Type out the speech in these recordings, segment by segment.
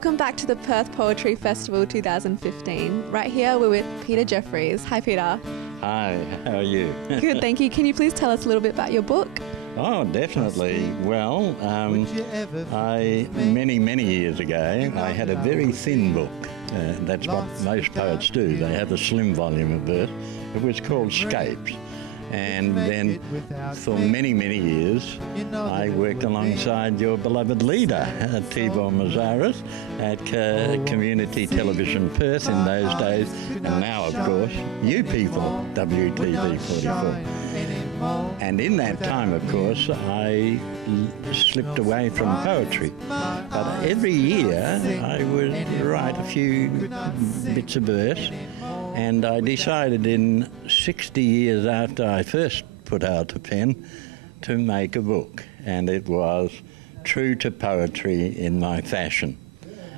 Welcome back to the Perth Poetry Festival 2015. Right here we're with Peter Jeffries. Hi Peter. Hi, how are you? Good, thank you. Can you please tell us a little bit about your book? Oh, definitely. Well, many years ago, I had a very thin book. That's what most poets do. They have a slim volume of verse. It was called Scapes. And then for many years, I worked alongside your beloved leader, Tibor Mazaris, at Community Television Perth in those days, and now, of course, you people, WTV 44. And in that time, of course, I slipped away from poetry. But every year, I would write a few bits of verse. And I decided in 60 years after I first put out a pen to make a book. And it was true to poetry in my fashion.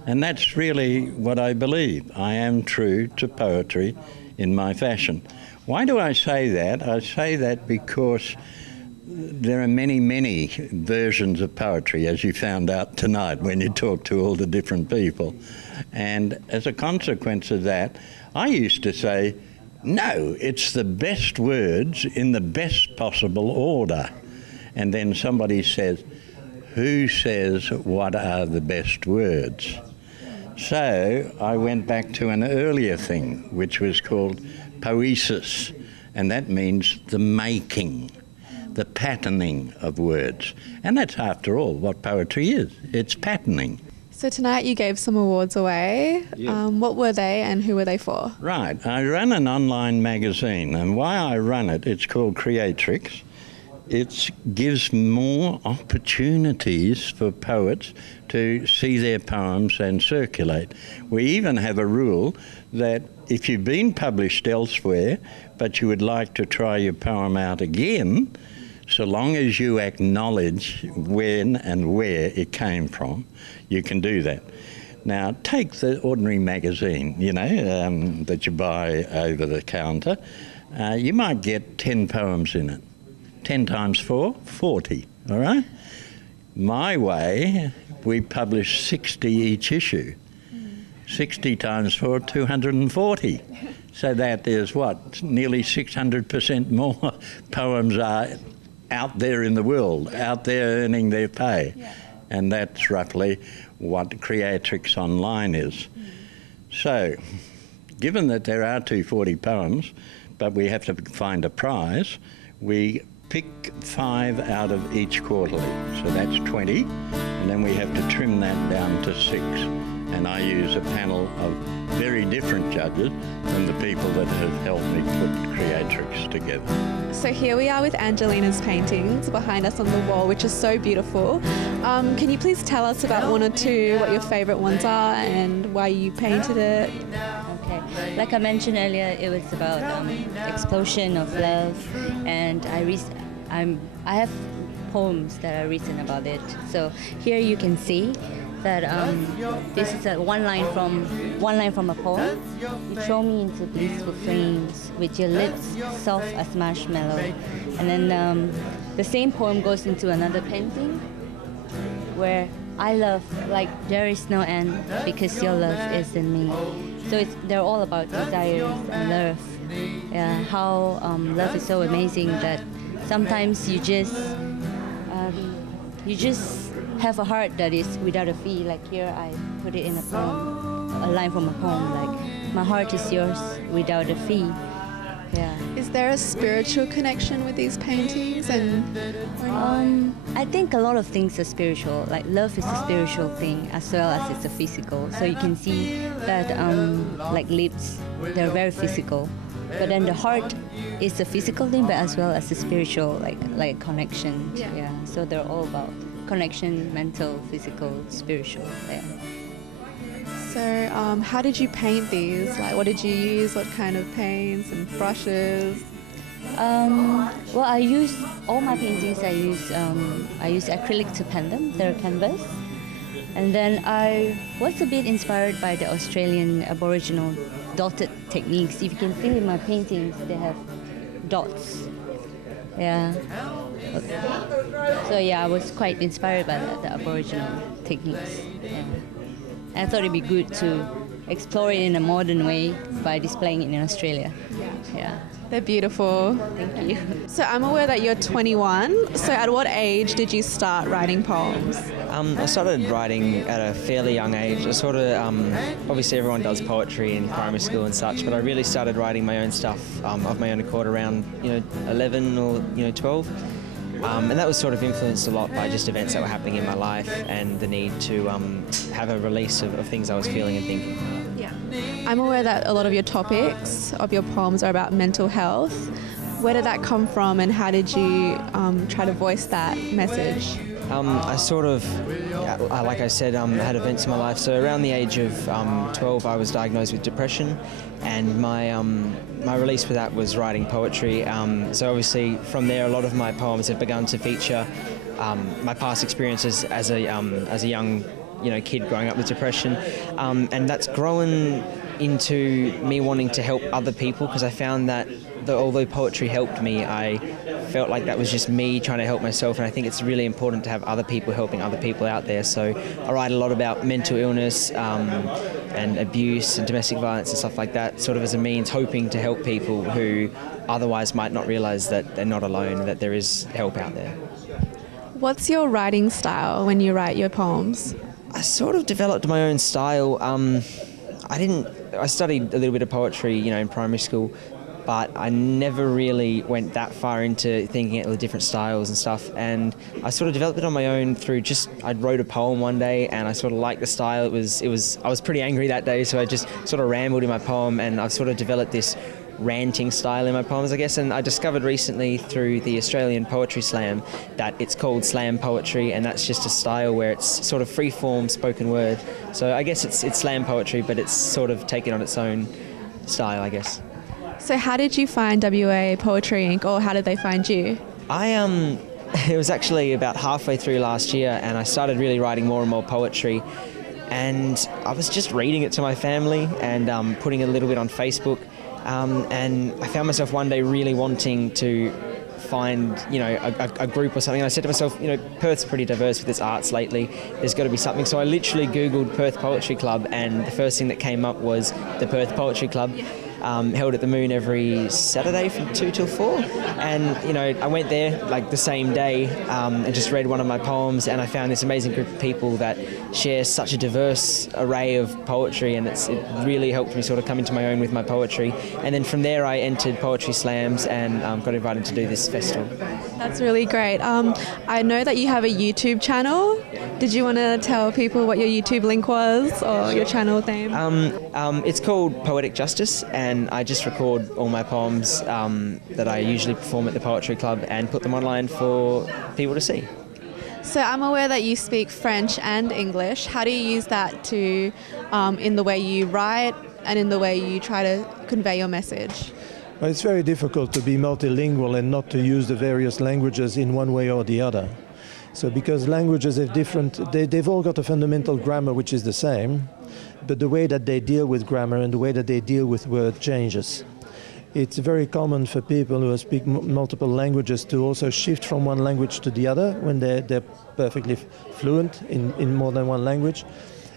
And that's really what I believe. I am true to poetry in my fashion. Why do I say that? I say that because there are many versions of poetry, as you found out tonight when you talked to all the different people. And as a consequence of that, I used to say, no, it's the best words in the best possible order. And then somebody says, who says what are the best words? So I went back to an earlier thing, which was called poesis, and that means the making, the patterning of words. And that's, after all, what poetry is. It's patterning. So tonight you gave some awards away. Yeah. What were they and who were they for? Right. I run an online magazine, and why I run it, it's called Creatrix. It gives more opportunities for poets to see their poems and circulate. We even have a rule that if you've been published elsewhere, but you would like to try your poem out again, so long as you acknowledge when and where it came from, you can do that. Now, take the ordinary magazine, that you buy over the counter. You might get 10 poems in it. 10 times 4, 40, all right? My way, we publish 60 each issue. 60 times 4, 240. So that is what? Nearly 600% more poems are out there in the world, out there earning their pay. Yeah. And that's roughly what Creatrix Online is. So, given that there are 240 poems, but we have to find a prize, we pick 5 out of each quarterly. So that's 20, and then we have to trim that down to 6. And I use a panel of very different judges than the people that have helped me put Creatrix together. So here we are with Angelinas Paintings behind us on the wall, which is so beautiful. Can you please tell us about one or two, what your favourite ones are and why you painted it? Okay, like I mentioned earlier, it was about explosion of love, and I have poems that are written about it. So here you can see that this is one line from a poem. You throw me into blissful flames with your lips soft as marshmallow, and then the same poem goes into another painting where I love like there is no end because your love is in me. So they're all about desires and love. Yeah, how love is so amazing that sometimes you just have a heart that is without a fee. Like here I put it in a poem, a line from a poem, like my heart is yours without a fee. Yeah. Is there a spiritual connection with these paintings? And I think a lot of things are spiritual. Like love is a spiritual thing as well as it's a physical. So you can see that like lips, they're very physical. But then the heart is a physical thing, but as well as a spiritual, like connection. Yeah. So they're all about connection, mental, physical, spiritual. Yeah. So how did you paint these? Like what did you use? What kind of paints and brushes? Well, I use all my paintings. I use acrylic to pen them. They're canvas. And then I was a bit inspired by the Australian Aboriginal dotted techniques. If you can see in my paintings, they have dots. Yeah. So yeah, I was quite inspired by the Aboriginal techniques. Yeah. I thought it'd be good to explore it in a modern way by displaying it in Australia. Yeah. They're beautiful. Thank you. So I'm aware that you're 21. So at what age did you start writing poems? I started writing at a fairly young age. I sort of, obviously everyone does poetry in primary school and such, but I really started writing my own stuff of my own accord around, 11 or, 12. And that was sort of influenced a lot by just events that were happening in my life and the need to have a release of things I was feeling and thinking. Yeah. I'm aware that a lot of your topics of your poems are about mental health. Where did that come from and how did you try to voice that message? I sort of, like I said, had events in my life. So around the age of 12, I was diagnosed with depression, and my release for that was writing poetry. So obviously from there, a lot of my poems have begun to feature my past experiences as a young kid growing up with depression, and that's grown into me wanting to help other people, because I found that although poetry helped me, I felt like that was just me trying to help myself, and I think it's really important to have other people helping other people out there. So I write a lot about mental illness and abuse and domestic violence and stuff like that, sort of as a means hoping to help people who otherwise might not realise that they're not alone, that there is help out there. What's your writing style when you write your poems? I sort of developed my own style. I studied a little bit of poetry, in primary school, but I never really went that far into thinking of the different styles and stuff, and I sort of developed it on my own through I wrote a poem one day and I sort of liked the style. I was pretty angry that day, so I just sort of rambled in my poem, and I've sort of developed this ranting style in my poems, I guess, and I discovered recently through the Australian Poetry Slam that it's called slam poetry, and that's just a style where it's sort of free-form spoken word. So I guess it's slam poetry, but it's sort of taken on its own style, I guess. So how did you find WA Poetry Inc., or how did they find you? It was actually about halfway through last year, and I started really writing more and more poetry, and I was just reading it to my family and putting a little bit on Facebook. And I found myself one day really wanting to find, a group or something. And I said to myself, Perth's pretty diverse with its arts lately. There's got to be something. So I literally Googled Perth Poetry Club, and the first thing that came up was the Perth Poetry Club. Held at the Moon every Saturday from 2 till 4, and I went there like the same day and just read one of my poems, and I found this amazing group of people that share such a diverse array of poetry, and it really helped me sort of come into my own with my poetry. And then from there I entered poetry slams and got invited to do this festival. That's really great. I know that you have a YouTube channel. Did you want to tell people what your YouTube link was, or your channel name? It's called Poetic Justice, and I just record all my poems that I usually perform at the Poetry Club and put them online for people to see. So I'm aware that you speak French and English. How do you use that to, in the way you write and in the way you try to convey your message? Well, it's very difficult to be multilingual and not to use the various languages in one way or the other. So because languages have they've all got a fundamental grammar which is the same, but the way that they deal with grammar and the way that they deal with word changes. It's very common for people who speak multiple languages to also shift from one language to the other when they're perfectly fluent in more than one language.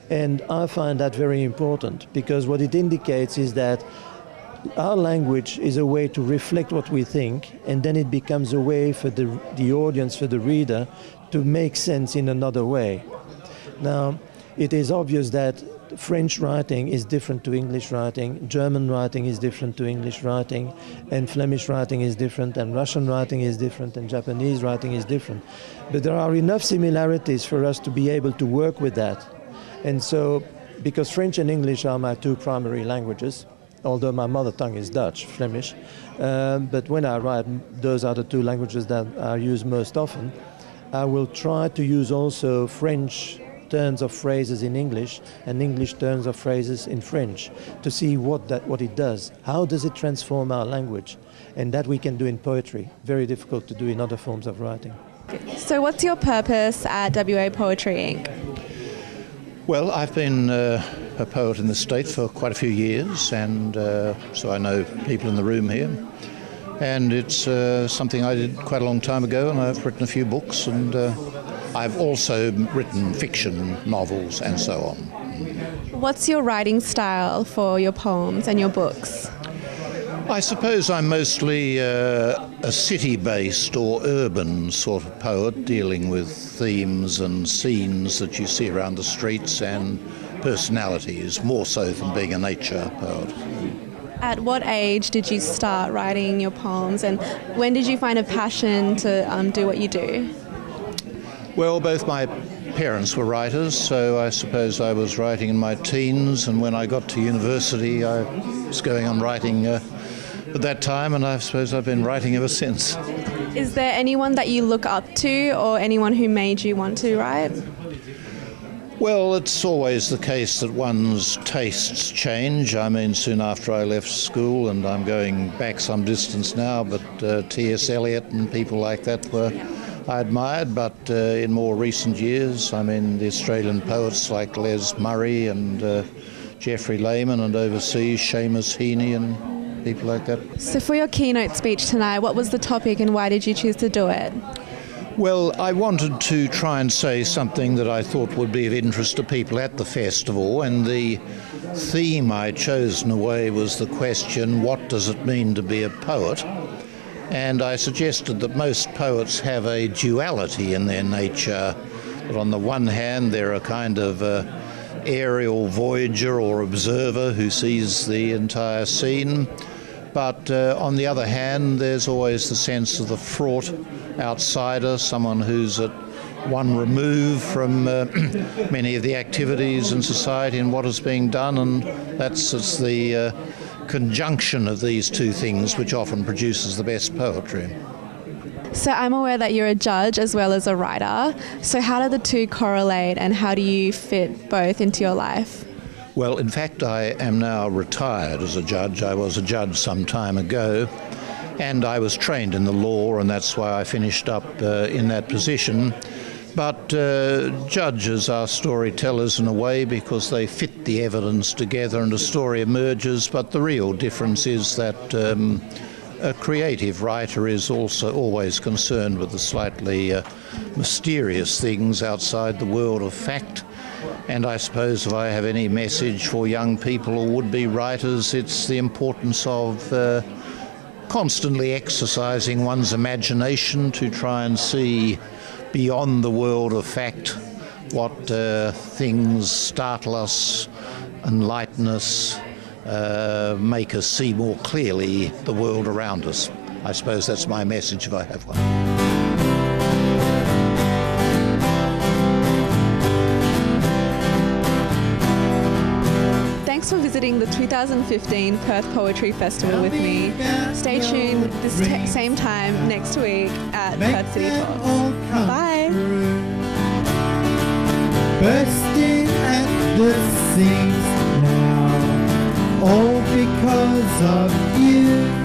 And I find that very important, because what it indicates is that our language is a way to reflect what we think, and then it becomes a way for the audience, for the reader, to make sense in another way. Now, it is obvious that French writing is different to English writing, German writing is different to English writing, and Flemish writing is different, and Russian writing is different, and Japanese writing is different. But there are enough similarities for us to be able to work with that. And so, because French and English are my two primary languages, although my mother tongue is Dutch, Flemish, but when I write, those are the two languages that I use most often. I will try to use also French turns of phrases in English and English turns of phrases in French to see what it does. How does it transform our language? And that we can do in poetry. Very difficult to do in other forms of writing. So what's your purpose at WA Poetry Inc.? Well, I've been a poet in the States for quite a few years, and so I know people in the room here. And it's something I did quite a long time ago, and I've written a few books, and I've also written fiction, novels, and so on. What's your writing style for your poems and your books? I suppose I'm mostly a city-based or urban sort of poet, dealing with themes and scenes that you see around the streets and personalities, more so than being a nature poet. At what age did you start writing your poems, and when did you find a passion to do what you do? Well, both my parents were writers, so I suppose I was writing in my teens, and when I got to university I was going on writing at that time, and I suppose I've been writing ever since. Is there anyone that you look up to, or anyone who made you want to write? Well, it's always the case that one's tastes change. I mean, soon after I left school, and I'm going back some distance now, but T.S. Eliot and people like that were I admired, but in more recent years, I mean, the Australian poets like Les Murray and Geoffrey Lehman, and overseas Seamus Heaney and people like that. So for your keynote speech tonight, what was the topic and why did you choose to do it? Well, I wanted to try and say something that I thought would be of interest to people at the festival, and the theme I chose in a way was the question, what does it mean to be a poet? And I suggested that most poets have a duality in their nature, that on the one hand they're a kind of aerial voyager or observer who sees the entire scene, but on the other hand there's always the sense of the fraught outsider, someone who's at one remove from many of the activities in society and what is being done, and it's the conjunction of these two things which often produces the best poetry. So I'm aware that you're a judge as well as a writer. So how do the two correlate, and how do you fit both into your life? Well, in fact, I am now retired as a judge. I was a judge some time ago, and I was trained in the law, and that's why I finished up in that position. But judges are storytellers in a way, because they fit the evidence together and a story emerges, but the real difference is that a creative writer is also always concerned with the slightly mysterious things outside the world of fact. And I suppose if I have any message for young people or would-be writers, it's the importance of constantly exercising one's imagination to try and see beyond the world of fact what things startle us, enlighten us, make us see more clearly the world around us. I suppose that's my message if I have one. Thanks for visiting the 2015 Perth Poetry Festival with me. Stay tuned this same time next week at Perth City Talks. Bye! Bursting at the seams now, all because of you.